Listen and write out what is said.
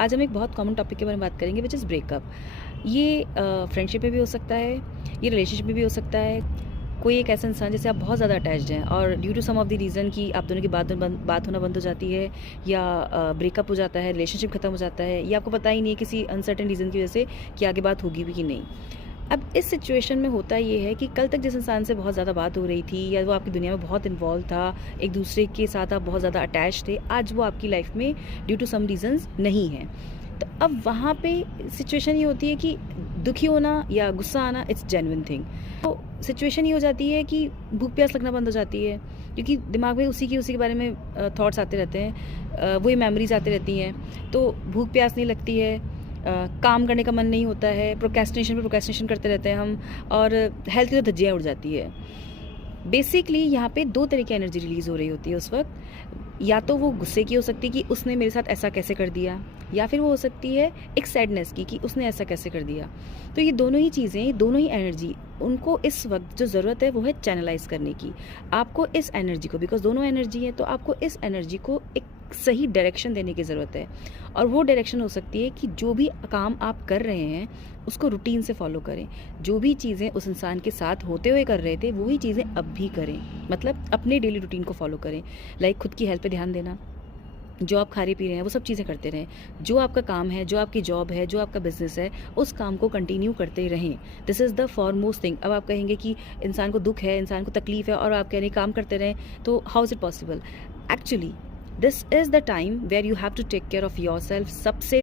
आज हम एक बहुत कॉमन टॉपिक के बारे में बात करेंगे विच इज़ ब्रेकअप। ये फ्रेंडशिप में भी हो सकता है, ये रिलेशनशिप में भी हो सकता है। कोई एक ऐसा इंसान जिससे आप बहुत ज़्यादा अटैच्ड हैं और due to some of the reason कि आप दोनों की बात होना बंद हो जाती है, या ब्रेकअप हो जाता है, रिलेशनशिप ख़त्म हो जाता है, या आपको पता ही नहीं है किसी अनसर्टेन रीज़न की वजह से कि आगे बात होगी भी कि नहीं। अब इस सिचुएशन में होता ये है कि कल तक जिस इंसान से बहुत ज़्यादा बात हो रही थी या वो आपकी दुनिया में बहुत इन्वॉल्व था, एक दूसरे के साथ आप बहुत ज़्यादा अटैच थे, आज वो आपकी लाइफ में ड्यू टू सम रीज़न्स नहीं है। तो अब वहाँ पे सिचुएशन ये होती है कि दुखी होना या गुस्सा आना इट्स जेन्युइन थिंग। तो सिचुएशन ये हो जाती है कि भूख प्यास लगना बंद हो जाती है, क्योंकि दिमाग में उसी के बारे में थॉट्स आते रहते हैं, वही मेमोरीज आती रहती हैं। तो भूख प्यास नहीं लगती है, काम करने का मन नहीं होता है, प्रोक्रेस्टिनेशन करते रहते हैं हम, और हेल्थ की तो धज्जियाँ उड़ जाती है। बेसिकली यहाँ पे दो तरह की एनर्जी रिलीज़ हो रही होती है उस वक्त। या तो वो गुस्से की हो सकती है कि उसने मेरे साथ ऐसा कैसे कर दिया, या फिर वो हो सकती है एक सैडनेस की कि उसने ऐसा कैसे कर दिया। तो ये दोनों ही चीज़ें, दोनों ही एनर्जी, उनको इस वक्त जो ज़रूरत है वो है चैनलाइज करने की। आपको इस एनर्जी को, बिकॉज दोनों एनर्जी है, तो आपको इस एनर्जी को एक सही डायरेक्शन देने की ज़रूरत है। और वो डायरेक्शन हो सकती है कि जो भी काम आप कर रहे हैं उसको रूटीन से फॉलो करें। जो भी चीज़ें उस इंसान के साथ होते हुए कर रहे थे वही चीज़ें अब भी करें, मतलब अपने डेली रूटीन को फॉलो करें। लाइक खुद की हेल्थ पे ध्यान देना, जो आप खा रहे पी रहे हैं वो सब चीज़ें करते रहें। जो आपका काम है, जो आपकी जॉब है, जो आपका बिजनेस है, उस काम को कंटिन्यू करते रहें। This is the foremost thing. अब आप कहेंगे कि इंसान को दुख है, इंसान को तकलीफ है, और आप कह रहे हैं काम करते रहें, तो how is it possible? Actually this is the time where you have to take care of your self. सबसे